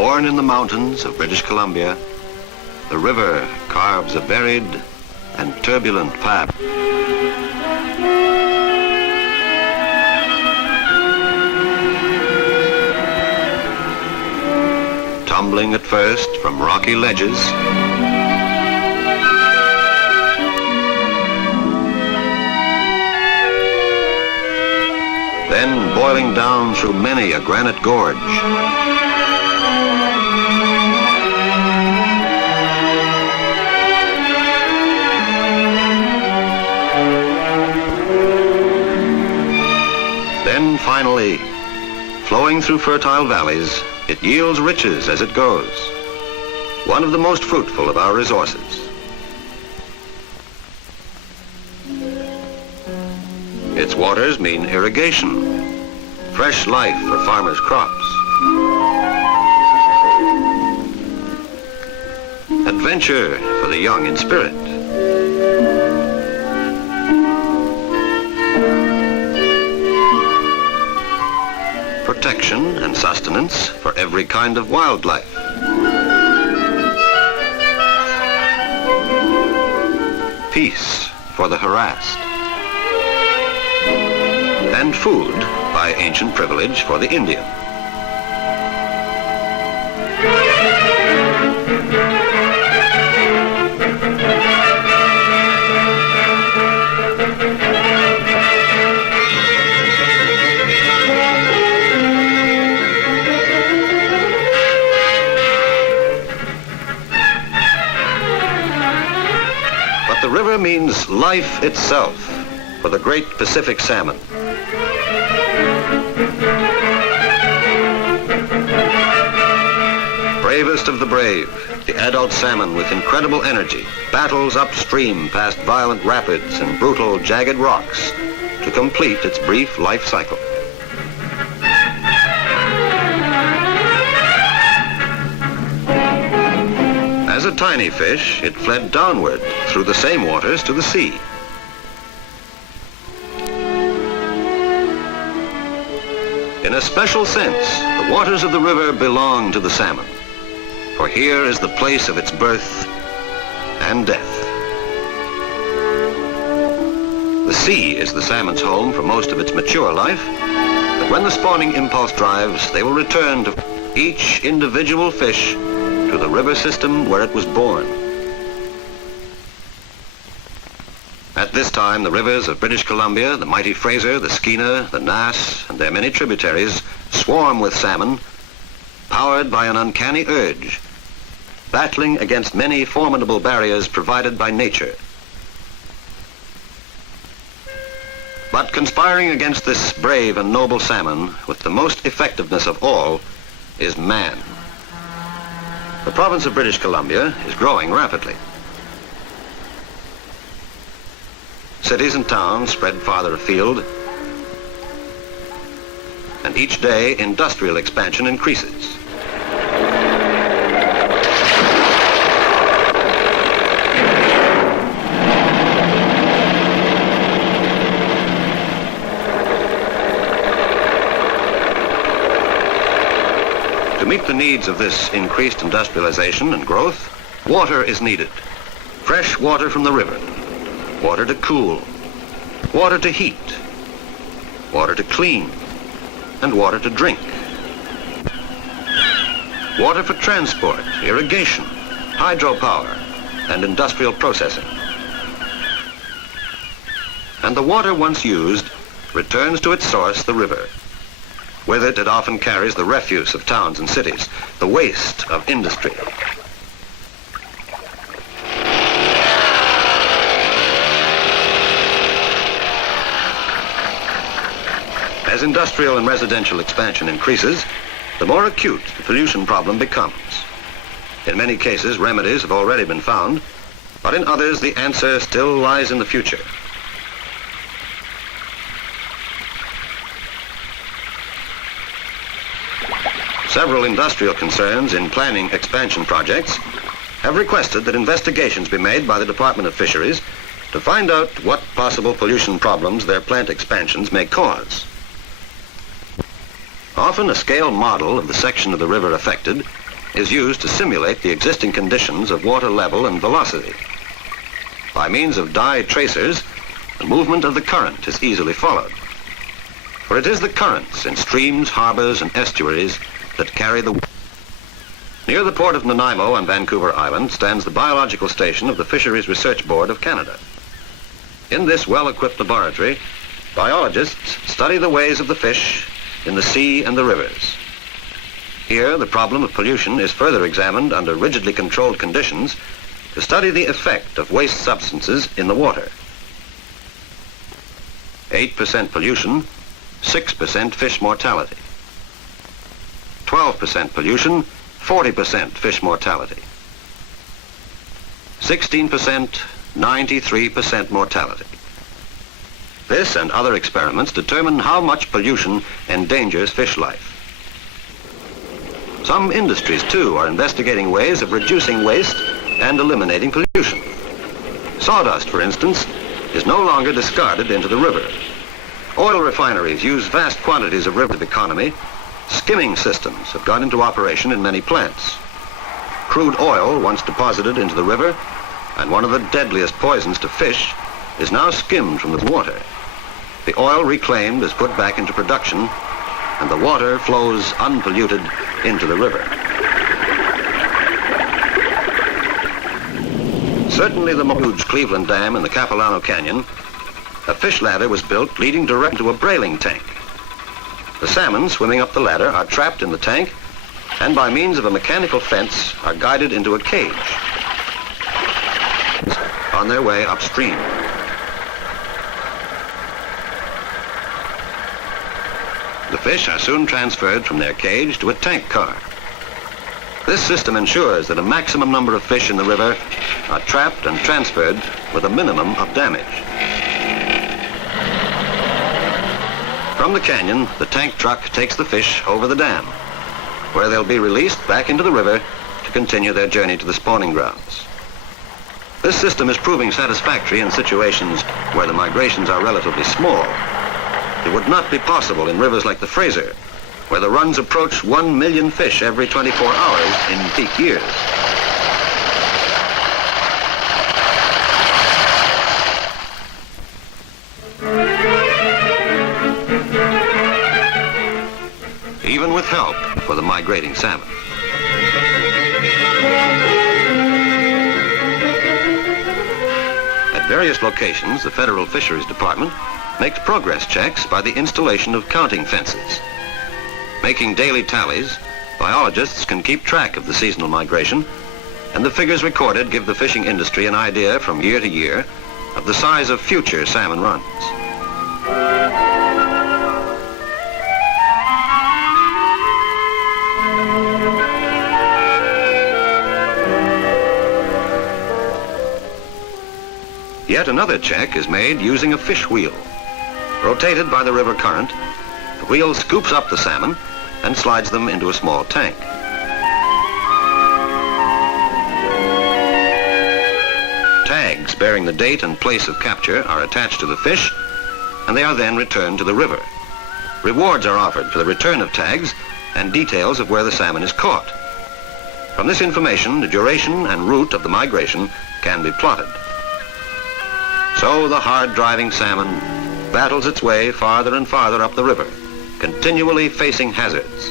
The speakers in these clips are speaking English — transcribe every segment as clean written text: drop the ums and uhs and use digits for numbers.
Born in the mountains of British Columbia, the river carves a varied and turbulent path. Tumbling at first from rocky ledges, then boiling down through many a granite gorge. Then finally, flowing through fertile valleys, it yields riches as it goes, one of the most fruitful of our resources. Its waters mean irrigation, fresh life for farmers' crops, adventure for the young in spirit, protection and sustenance for every kind of wildlife, peace for the harassed, and food by ancient privilege for the Indian. But the river means life itself for the great Pacific salmon. Bravest of the brave, the adult salmon with incredible energy battles upstream past violent rapids and brutal, jagged rocks to complete its brief life cycle. As a tiny fish, it fled downward through the same waters to the sea. In a special sense, the waters of the river belong to the salmon, for here is the place of its birth and death. The sea is the salmon's home for most of its mature life, but when the spawning impulse drives, they will return to each individual fish to the river system where it was born. At this time, the rivers of British Columbia, the mighty Fraser, the Skeena, the Nass, and their many tributaries swarm with salmon, powered by an uncanny urge, battling against many formidable barriers provided by nature. But conspiring against this brave and noble salmon with the most effectiveness of all is man. The province of British Columbia is growing rapidly. Cities and towns spread farther afield, and each day industrial expansion increases. To meet the needs of this increased industrialization and growth, water is needed. Fresh water from the river, water to cool, water to heat, water to clean, and water to drink. Water for transport, irrigation, hydropower, and industrial processing. And the water once used returns to its source, the river. With it, it often carries the refuse of towns and cities, the waste of industry. As industrial and residential expansion increases, the more acute the pollution problem becomes. In many cases, remedies have already been found, but in others, the answer still lies in the future. Several industrial concerns in planning expansion projects have requested that investigations be made by the Department of Fisheries to find out what possible pollution problems their plant expansions may cause. Often a scale model of the section of the river affected is used to simulate the existing conditions of water level and velocity. By means of dye tracers, the movement of the current is easily followed. For it is the currents in streams, harbors, and estuaries that carry the... Near the port of Nanaimo on Vancouver Island stands the biological station of the Fisheries Research Board of Canada. In this well-equipped laboratory, biologists study the ways of the fish in the sea and the rivers. Here, the problem of pollution is further examined under rigidly controlled conditions to study the effect of waste substances in the water. 8% pollution, 6% fish mortality. 12% pollution, 40% fish mortality. 16%, 93% mortality. This and other experiments determine how much pollution endangers fish life. Some industries, too, are investigating ways of reducing waste and eliminating pollution. Sawdust, for instance, is no longer discarded into the river. Oil refineries use vast quantities of river economy. Skimming systems have gone into operation in many plants. Crude oil, once deposited into the river, and one of the deadliest poisons to fish, is now skimmed from the water. The oil reclaimed is put back into production, and the water flows unpolluted into the river. Certainly the huge Cleveland Dam in the Capilano Canyon, a fish ladder was built leading direct to a brailing tank. The salmon swimming up the ladder are trapped in the tank and by means of a mechanical fence are guided into a cage on their way upstream. The fish are soon transferred from their cage to a tank car. This system ensures that a maximum number of fish in the river are trapped and transferred with a minimum of damage. From the canyon, the tank truck takes the fish over the dam, where they'll be released back into the river to continue their journey to the spawning grounds. This system is proving satisfactory in situations where the migrations are relatively small. It would not be possible in rivers like the Fraser, where the runs approach 1 million fish every 24 hours in peak years. Even with help for the migrating salmon. At various locations, the Federal Fisheries Department makes progress checks by the installation of counting fences. Making daily tallies, biologists can keep track of the seasonal migration, and the figures recorded give the fishing industry an idea from year to year of the size of future salmon runs. Yet another check is made using a fish wheel. Rotated by the river current, the wheel scoops up the salmon and slides them into a small tank. Tags bearing the date and place of capture are attached to the fish, and they are then returned to the river. Rewards are offered for the return of tags and details of where the salmon is caught. From this information, the duration and route of the migration can be plotted. So the hard-driving salmon battles its way farther and farther up the river, continually facing hazards.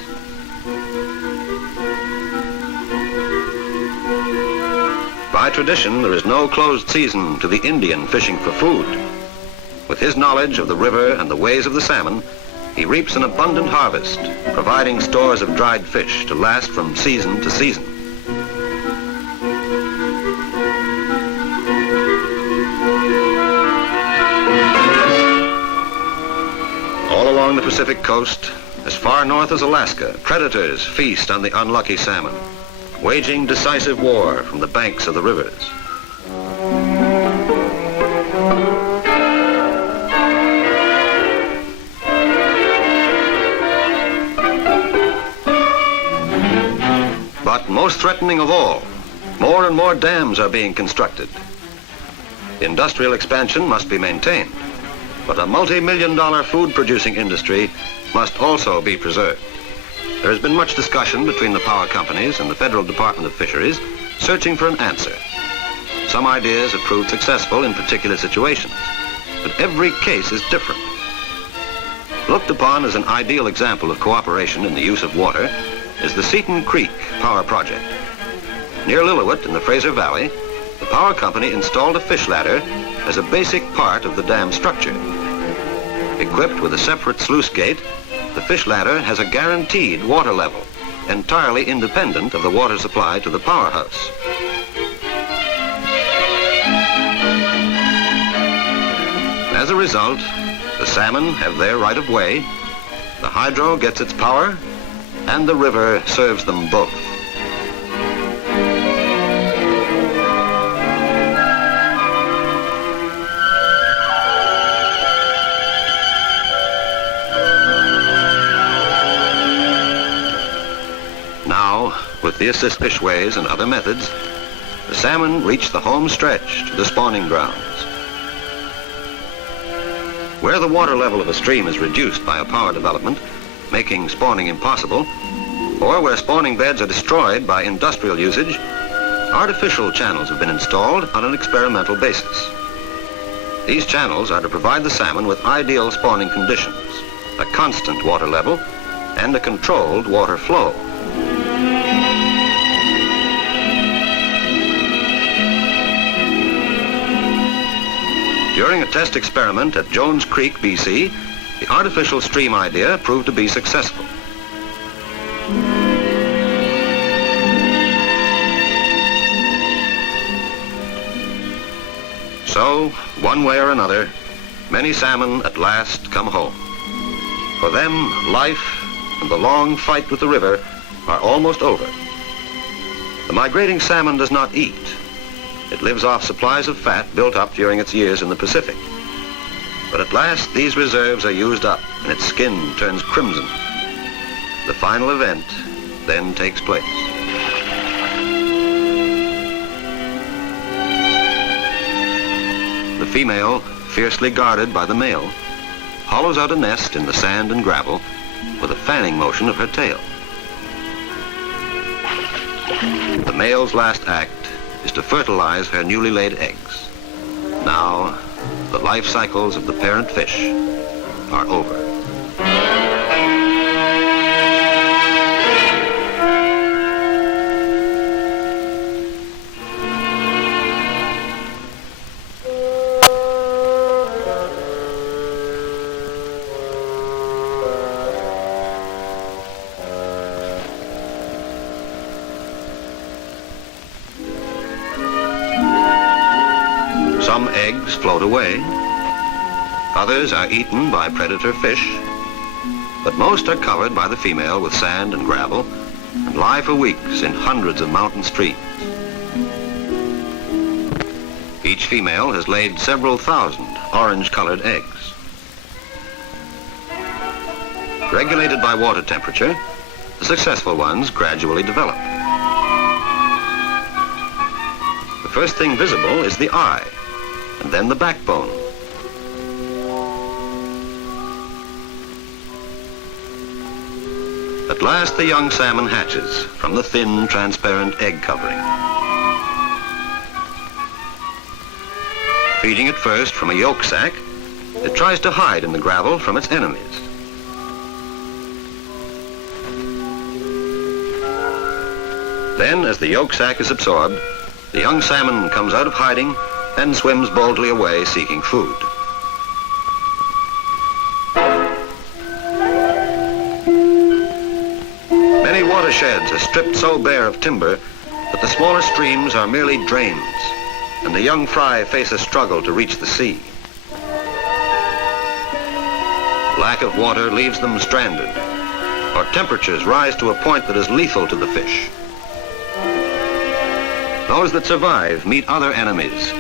By tradition, there is no closed season to the Indian fishing for food. With his knowledge of the river and the ways of the salmon, he reaps an abundant harvest, providing stores of dried fish to last from season to season. All along the Pacific coast, as far north as Alaska, predators feast on the unlucky salmon, waging decisive war from the banks of the rivers. But most threatening of all, more and more dams are being constructed. Industrial expansion must be maintained, but a multi-million-dollar food-producing industry must also be preserved. There has been much discussion between the power companies and the Federal Department of Fisheries searching for an answer. Some ideas have proved successful in particular situations, but every case is different. Looked upon as an ideal example of cooperation in the use of water is the Seton Creek Power Project. Near Lillooet in the Fraser Valley, the power company installed a fish ladder as a basic part of the dam structure. Equipped with a separate sluice gate, the fish ladder has a guaranteed water level, entirely independent of the water supply to the powerhouse. As a result, the salmon have their right of way, the hydro gets its power, and the river serves them both. Now, with the assist fishways and other methods, the salmon reach the home stretch to the spawning grounds. Where the water level of a stream is reduced by a power development, making spawning impossible, or where spawning beds are destroyed by industrial usage, artificial channels have been installed on an experimental basis. These channels are to provide the salmon with ideal spawning conditions, a constant water level, and a controlled water flow. During a test experiment at Jones Creek, BC, the artificial stream idea proved to be successful. So, one way or another, many salmon at last come home. For them, life and the long fight with the river are almost over. The migrating salmon does not eat. It lives off supplies of fat built up during its years in the Pacific. But at last, these reserves are used up and its skin turns crimson. The final event then takes place. The female, fiercely guarded by the male, hollows out a nest in the sand and gravel with a fanning motion of her tail. The male's last act is to fertilize her newly laid eggs. Now, the life cycles of the parent fish are over. Some eggs float away, others are eaten by predator fish, but most are covered by the female with sand and gravel and lie for weeks in hundreds of mountain streams. Each female has laid several thousand orange-colored eggs. Regulated by water temperature, the successful ones gradually develop. The first thing visible is the eye, and then the backbone. At last the young salmon hatches from the thin, transparent egg covering. Feeding at first from a yolk sac, it tries to hide in the gravel from its enemies. Then, as the yolk sac is absorbed, the young salmon comes out of hiding and swims boldly away seeking food. Many watersheds are stripped so bare of timber that the smaller streams are merely drains, and the young fry face a struggle to reach the sea. Lack of water leaves them stranded, or temperatures rise to a point that is lethal to the fish. Those that survive meet other enemies,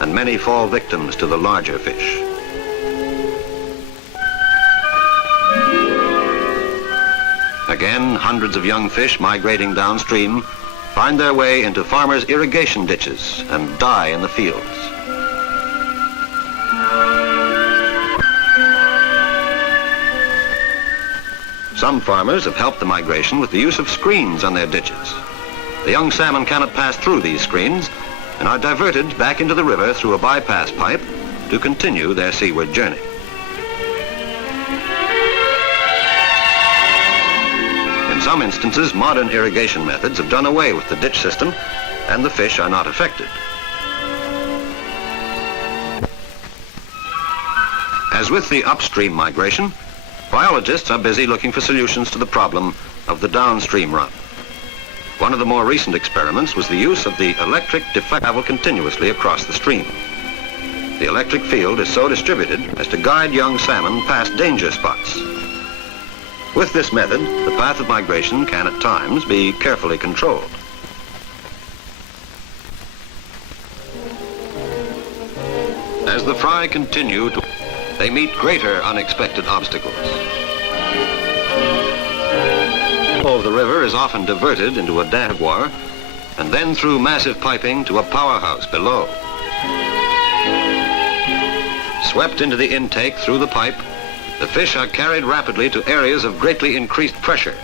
and many fall victims to the larger fish. Again, hundreds of young fish migrating downstream find their way into farmers' irrigation ditches and die in the fields. Some farmers have helped the migration with the use of screens on their ditches. The young salmon cannot pass through these screens and are diverted back into the river through a bypass pipe to continue their seaward journey. In some instances, modern irrigation methods have done away with the ditch system, and the fish are not affected. As with the upstream migration, biologists are busy looking for solutions to the problem of the downstream run. One of the more recent experiments was the use of the electric deflector travel continuously across the stream. The electric field is so distributed as to guide young salmon past danger spots. With this method, the path of migration can at times be carefully controlled. As the fry continue to, they meet greater unexpected obstacles. The flow of the river is often diverted into a reservoir and then through massive piping to a powerhouse below. Swept into the intake through the pipe, the fish are carried rapidly to areas of greatly increased pressure.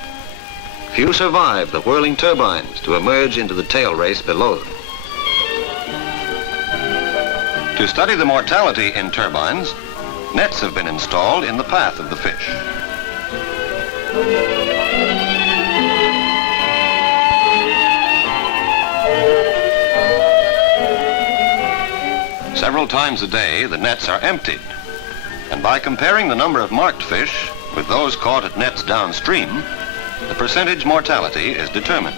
Few survive the whirling turbines to emerge into the tail race below them. To study the mortality in turbines, nets have been installed in the path of the fish. Several times a day, the nets are emptied. And by comparing the number of marked fish with those caught at nets downstream, the percentage mortality is determined.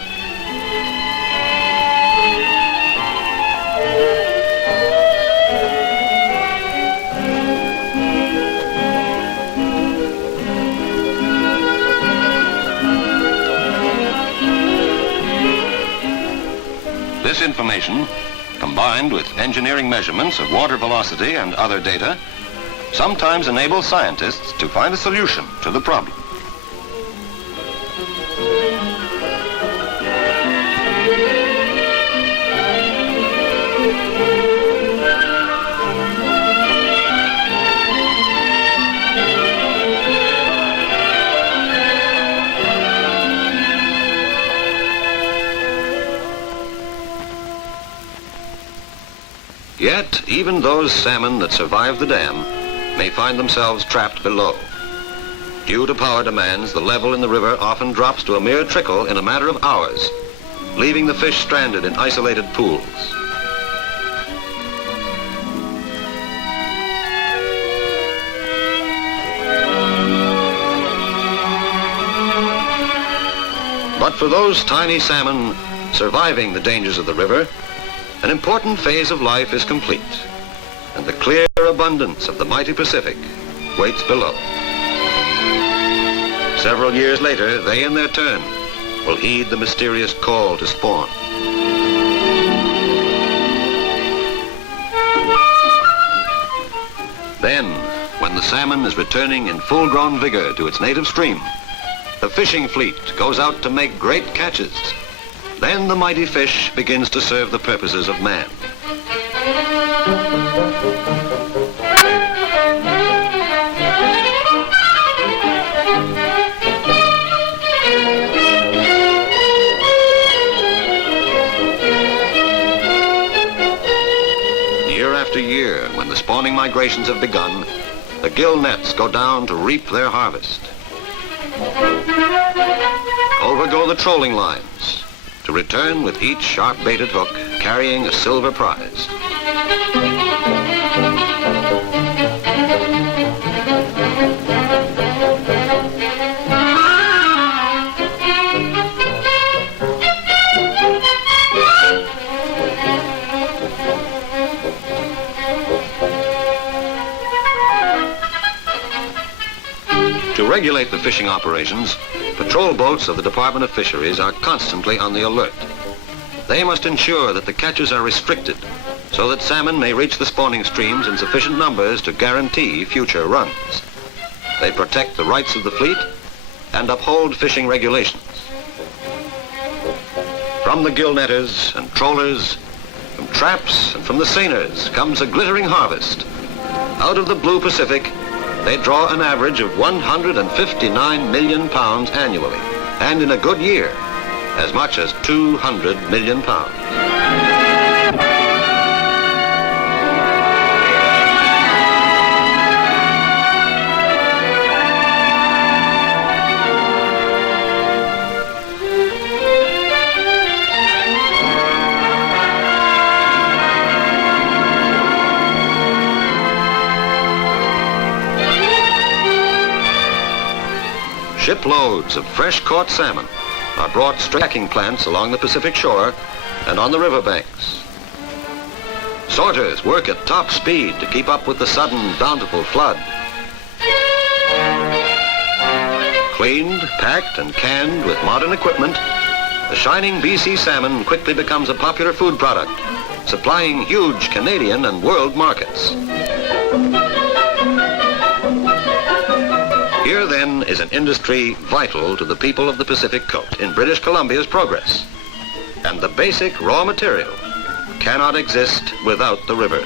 This information, combined with engineering measurements of water velocity and other data, sometimes enable scientists to find a solution to the problem. Yet, even those salmon that survive the dam may find themselves trapped below. Due to power demands, the level in the river often drops to a mere trickle in a matter of hours, leaving the fish stranded in isolated pools. But for those tiny salmon surviving the dangers of the river, an important phase of life is complete, and the clear abundance of the mighty Pacific waits below. Several years later, they in their turn will heed the mysterious call to spawn. Then, when the salmon is returning in full-grown vigor to its native stream, the fishing fleet goes out to make great catches. Then the mighty fish begins to serve the purposes of man. Year after year, when the spawning migrations have begun, the gill nets go down to reap their harvest. Over go the trolling lines, to return with each sharp-baited hook carrying a silver prize. To regulate the fishing operations, patrol boats of the Department of Fisheries are constantly on the alert. They must ensure that the catches are restricted so that salmon may reach the spawning streams in sufficient numbers to guarantee future runs. They protect the rights of the fleet and uphold fishing regulations. From the gill netters and trollers, from traps and from the seiners comes a glittering harvest. Out of the blue Pacific, They draw an average of 159 million pounds annually, and in a good year, as much as 200 million pounds. Shiploads of fresh-caught salmon are brought straight packing plants along the Pacific shore and on the riverbanks. Sorters work at top speed to keep up with the sudden, bountiful flood. Cleaned, packed, and canned with modern equipment, the shining BC salmon quickly becomes a popular food product, supplying huge Canadian and world markets. Here, then, is an industry vital to the people of the Pacific Coast in British Columbia's progress. And the basic raw material cannot exist without the rivers.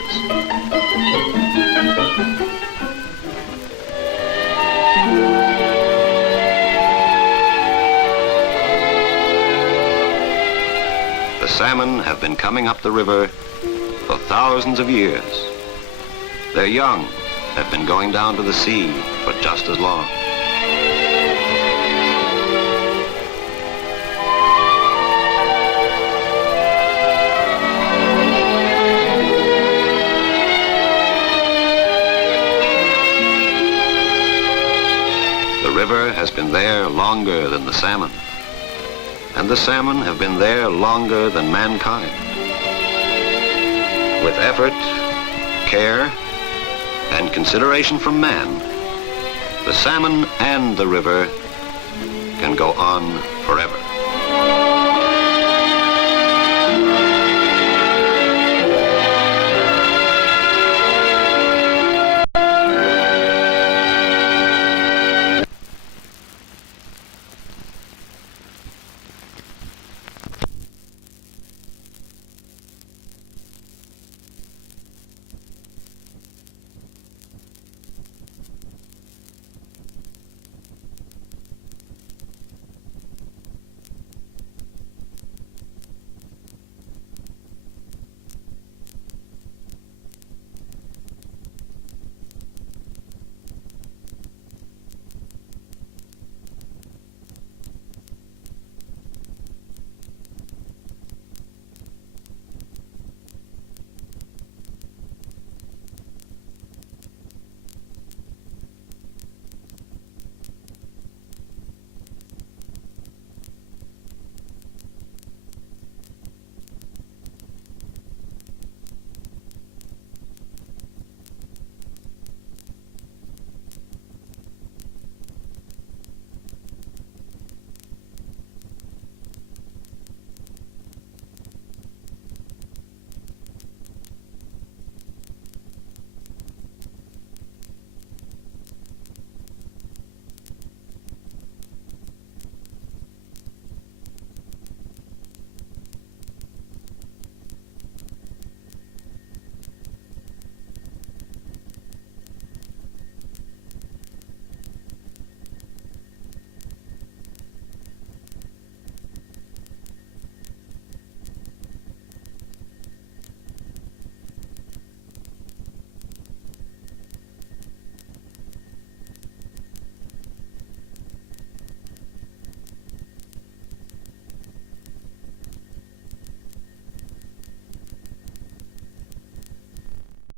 The salmon have been coming up the river for thousands of years. Their young have been going down to the sea for just as long. The river has been there longer than the salmon, and the salmon have been there longer than mankind. With effort, care, and consideration from man, the salmon and the river can go on forever.